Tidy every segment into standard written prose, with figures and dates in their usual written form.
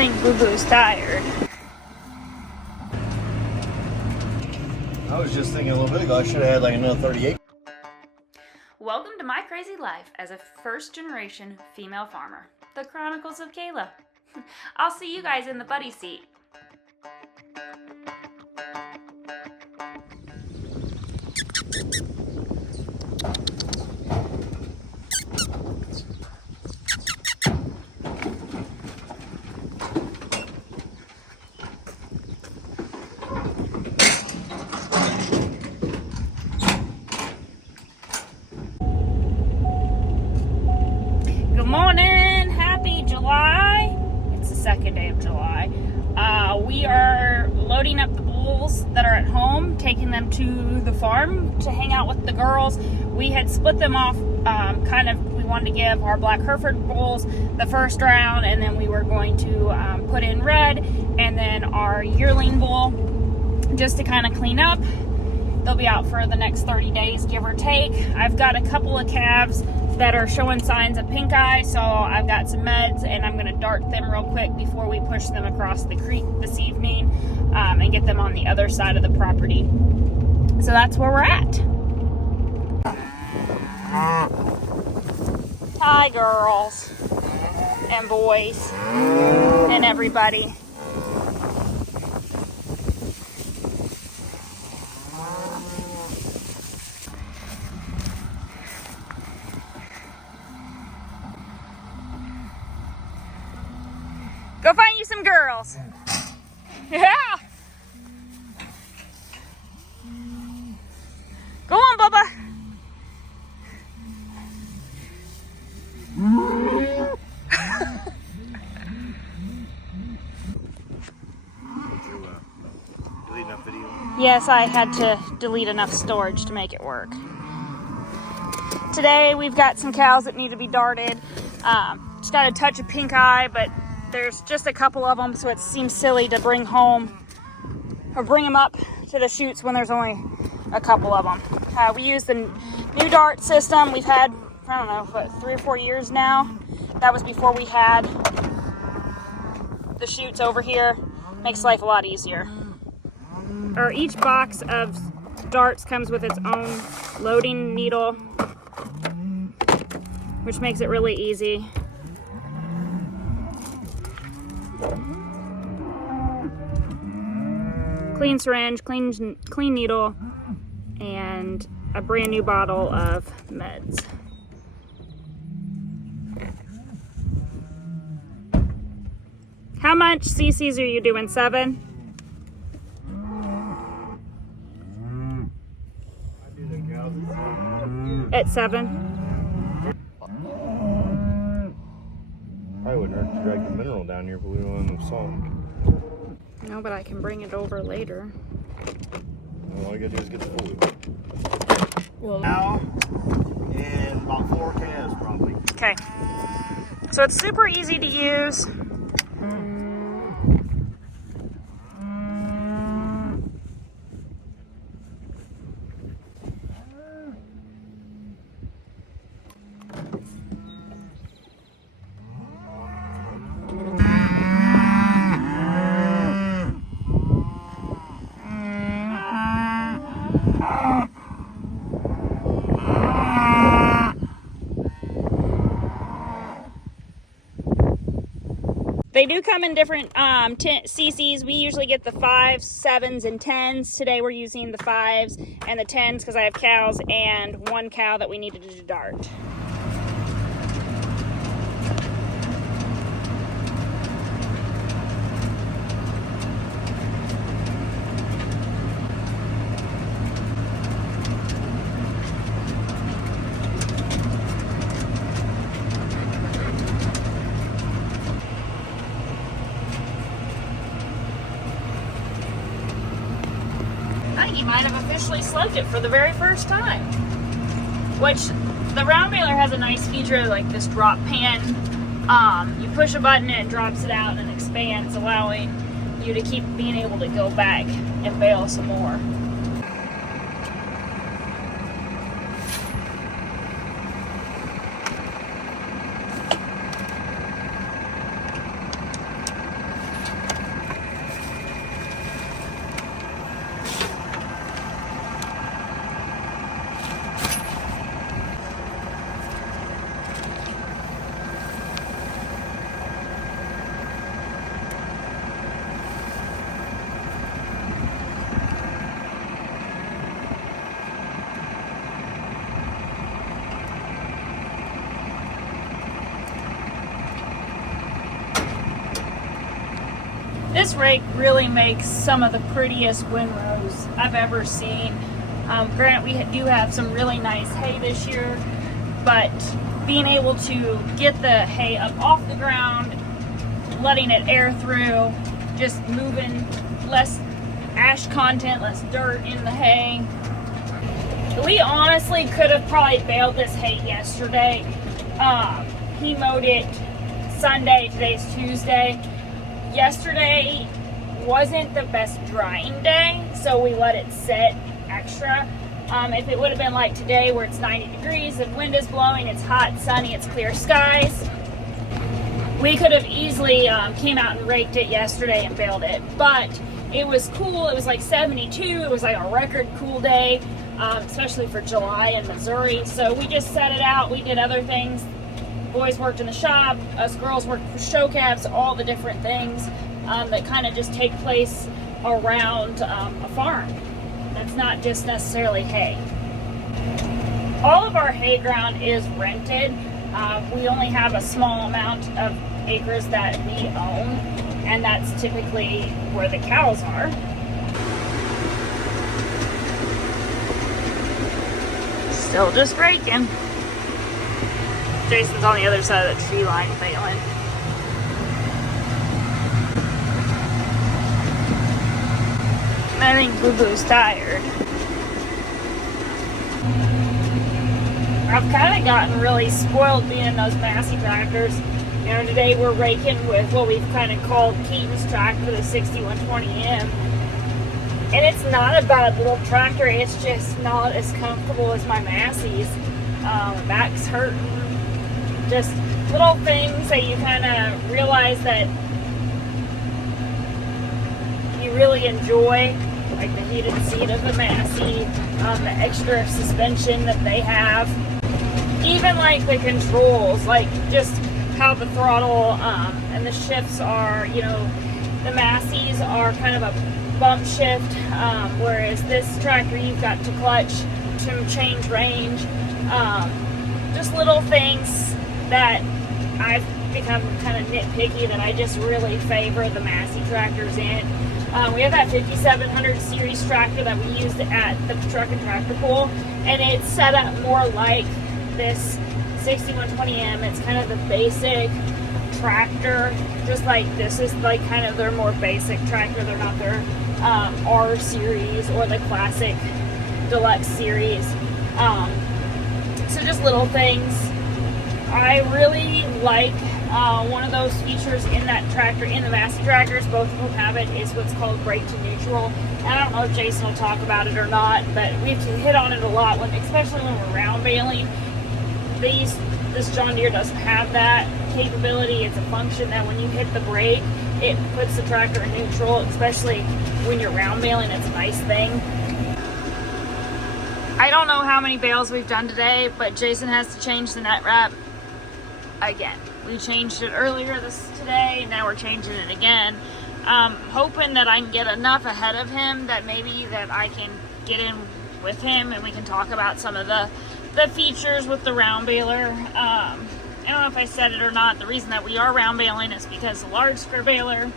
think Boo Boo's tired. I was just thinking a little bit ago, I should have had like another 38. Welcome to my crazy life as a first-generation female farmer, the Chronicles of Kayla. I'll see you guys in the buddy seat. Good morning, happy July. It's the second day of July. We are loading up the bulls that are at home, taking them to the farm to hang out with the girls. We had split them off, we wanted to give our black Hereford bulls the first round, and then we were going to put in red, and then our yearling bull, just to kind of clean up. They'll be out for the next 30 days, give or take. I've got a couple of calves that are showing signs of pink eye, so I've got some meds, and I'm gonna dart them real quick before we push them across the creek this evening and get them on the other side of the property. So that's where we're at. Hi, girls and boys and everybody. Go find you some girls. Yeah. Go on, Bubba. Delete enough video? Yes, I had to delete enough storage to make it work. Today we've got some cows that need to be darted. Just got a touch of pink eye, but there's just a couple of them, so it seems silly to bring home or bring them up to the chutes when there's only a couple of them. We use the new dart system we've had, I don't know, what, 3 or 4 years now. That was before we had the chutes over here. Makes life a lot easier. Or each box of darts comes with its own loading needle, which makes it really easy. Clean syringe, clean needle, and a brand new bottle of meds. How much cc's are you doing? 7? At 7? Probably wouldn't hurt to drag the mineral down here, but we don't have no salt. No, but I can bring it over later. All you gotta do is get the fluid. Well, now, and about 4 calves probably. Okay. So it's super easy to use. They do come in different cc's. We usually get the 5s, 7s, and 10s. Today we're using the 5s and the 10s because I have cows and one cow that we needed to dart. You might have officially slugged it for the very first time. Which, the round baler has a nice feature like this drop pan. You push a button and it drops it out and expands, allowing you to keep being able to go back and bale some more. This rake really makes some of the prettiest windrows I've ever seen. Granted, we do have some really nice hay this year, but being able to get the hay up off the ground, letting it air through, just moving, less ash content, less dirt in the hay. We honestly could have probably baled this hay yesterday. He mowed it Sunday, today's Tuesday. Yesterday wasn't the best drying day, so we let it sit extra. If it would have been like today where it's 90 degrees and wind is blowing, it's hot, sunny, it's clear skies, we could have easily came out and raked it yesterday and baled it. But it was cool. It was like 72. It was like a record cool day, especially for July in Missouri. So we just set it out. We did other things. Boys worked in the shop. Us girls worked for show cabs, all the different things that kind of just take place around a farm. That's not just necessarily hay. All of our hay ground is rented. We only have a small amount of acres that we own, and that's typically where the cows are. Still just raking. Jason's on the other side of the tree line baling. I think Boo Boo's tired. I've kind of gotten really spoiled being in those Massey tractors. You know, today we're raking with what we've kind of called Keaton's tractor, the 6120M. And it's not a bad little tractor, it's just not as comfortable as my Massey's. My back's hurting. Just little things that you kind of realize that you really enjoy, like the heated seat of the Massey, the extra suspension that they have, even like the controls, like just how the throttle and the shifts are. You know, the Masseys are kind of a bump shift, whereas this tractor you've got to clutch to change range. Just little things that I've become kind of nitpicky that I just really favor the Massey tractors in. We have that 5700 series tractor that we used at the truck and tractor pool, and it's set up more like this 6120M. It's kind of the basic tractor, just like this is like kind of their more basic tractor. They're not their R series or the classic deluxe series. So just little things. I really like one of those features in that tractor, in the Massey tractors, both of them have it, is what's called brake to neutral. And I don't know if Jason will talk about it or not, but we have to hit on it a lot, especially when we're round baling. This John Deere doesn't have that capability. It's a function that when you hit the brake, it puts the tractor in neutral, especially when you're round baling. It's a nice thing. I don't know how many bales we've done today, but Jason has to change the net wrap again. We changed it earlier today, now we're changing it again. Hoping that I can get enough ahead of him that maybe that I can get in with him and we can talk about some of the features with the round baler. I don't know if I said it or not. The reason that we are round baling is because the large square baler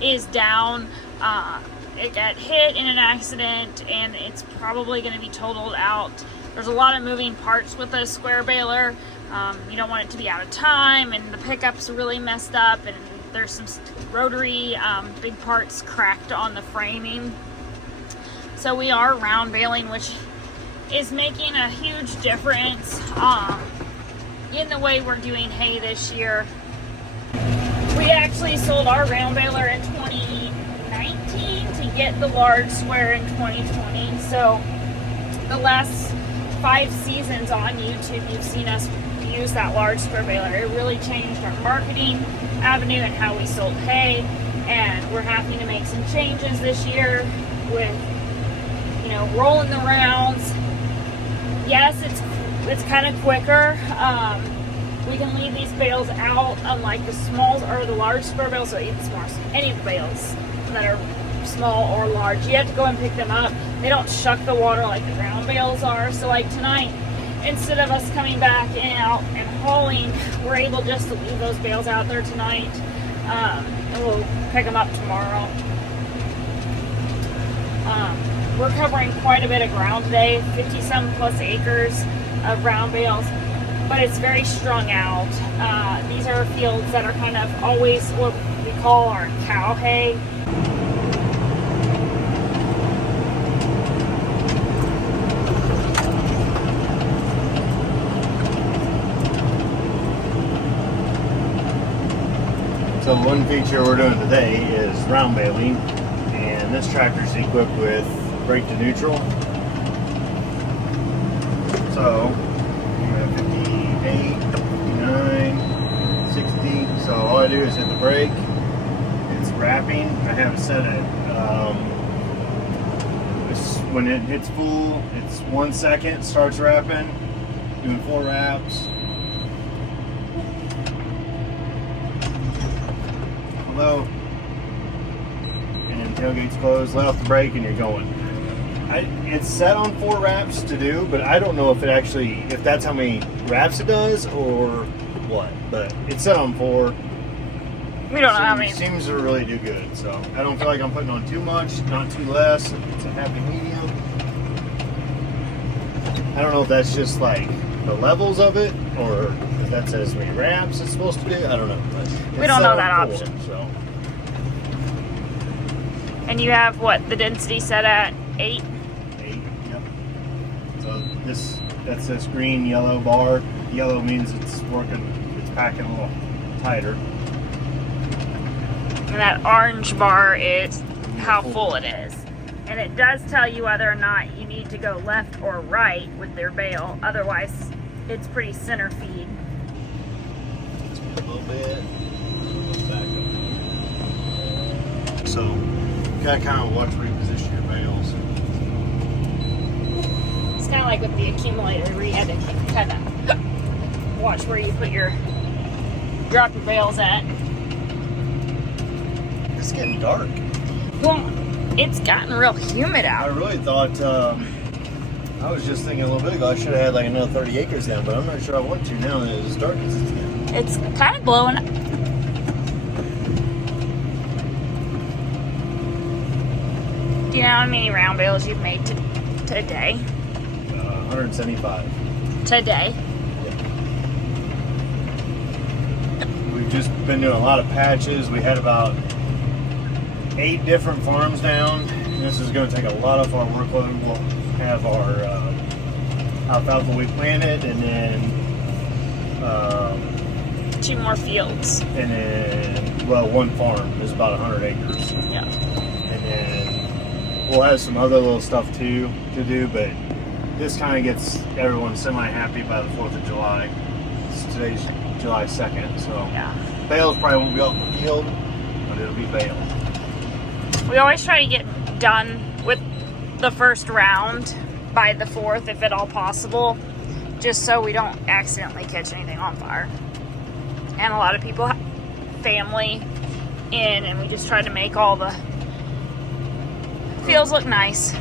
is down. It got hit in an accident and it's probably going to be totaled out. There's a lot of moving parts with a square baler. You don't want it to be out of time, and the pickup's really messed up, and there's some rotary big parts cracked on the framing. So we are round baling, which is making a huge difference in the way we're doing hay this year. We actually sold our round baler in 2019 to get the large square in 2020. So the last 5 seasons on YouTube, you've seen us use that large square baler. It really changed our marketing avenue and how we sold hay, and we're having to make some changes this year with, you know, rolling the rounds. Yes, it's kind of quicker. We can leave these bales out, unlike the smalls or the large square bales, so even small, any of the bales that are small or large, you have to go and pick them up. They don't shuck the water like the round bales are. So like tonight, instead of us coming back out and hauling, we're able just to leave those bales out there tonight. And we'll pick them up tomorrow. We're covering quite a bit of ground today, 50-some plus acres of round bales, but it's very strung out. These are fields that are kind of always what we call our cow hay. So one feature we're doing today is round baling, and this tractor is equipped with brake to neutral. So we have 58, 59, 60. So all I do is hit the brake. It's wrapping. I have it set at when it hits full, it's 1 second, starts wrapping, doing 4 wraps. Hello. And then tailgate's closed, let off the brake, and you're going. It's set on 4 wraps to do, but I don't know if it actually, if that's how many wraps it does or what. But it's set on 4. We don't know how many. Seems to really do good. So I don't feel like I'm putting on too much, not too less. It's a happy medium. I don't know if that's just like the levels of it, or if that says how many wraps it's supposed to do. I don't know. We don't know that option. So. And you have what, the density set at 8? 8, yep. So that's this green yellow bar. Yellow means it's working, it's packing a little tighter. And that orange bar is how full it is. And it does tell you whether or not you need to go left or right with their bale. Otherwise, it's pretty center feed. A little bit. Back up. So, you gotta kind of watch where you position your bales. It's kind of like with the accumulator where you had to kind of watch where you drop your bales at. It's getting dark. Well, it's gotten real humid I out. really thought, I was just thinking a little bit ago I should have had like another 30 acres down, but I'm not sure I want to now that it's as dark as it's getting. It's kind of blowing up. Do you know how many round bales you've made today? 175. Today? We've just been doing a lot of patches. We had about 8 different farms down. This is going to take a lot of our workload. We'll have our alfalfa we planted, and then 2 more fields. And then, well, one farm is about 100 acres. Yeah. And then we'll have some other little stuff too to do, but this kind of gets everyone semi-happy by the 4th of July. Today's July 2nd, so Yeah. bales probably won't be off the field, but it'll be baled. We always try to get done with the first round by the 4th, if at all possible, just so we don't accidentally catch anything on fire. And a lot of people have family in, and we just try to make all the fields look nice.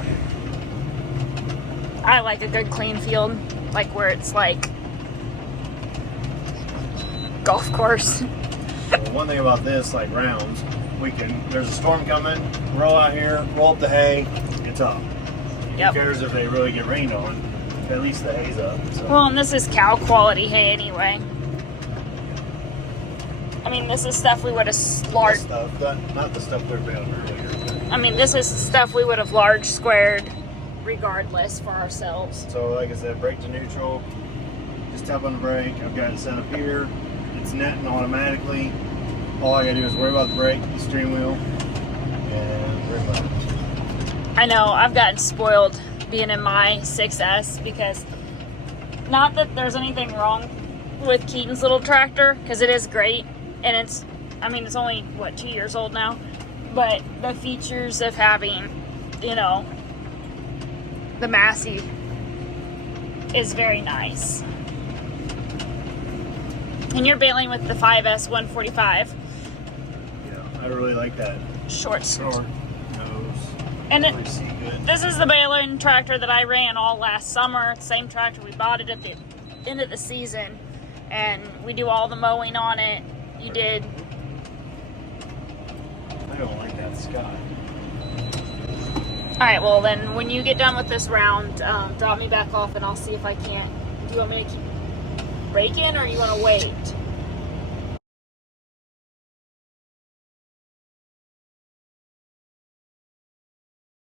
I like a good clean field, like where it's like golf course. Well, one thing about this, like rounds, there's a storm coming, roll out here, roll up the hay, it's up. Yep. Who cares if they really get rained on? At least the hay's up. So. Well, and this is cow quality hay anyway. I mean, this is stuff we would have large. Not the stuff we were baling earlier. I mean, this is stuff we would have large squared regardless for ourselves. So, like I said, brake to neutral. Just tap on the brake. I've got it set up here. It's netting automatically. All I gotta do is worry about the brake, the steering wheel, and remote. I know, I've gotten spoiled being in my 6S because, not that there's anything wrong with Keaton's little tractor, because it is great, and it's only, 2 years old now, but the features of having, the Massey is very nice. And you're baling with the 5S 145. I really like that. Short nose. And really see good. This is the baling tractor that I ran all last summer. Same tractor, we bought it at the end of the season. And we do all the mowing on it. You did Scott. All right, well then when you get done with this round, drop me back off and I'll see if I can't. Do you want me to keep raking or you want to wait?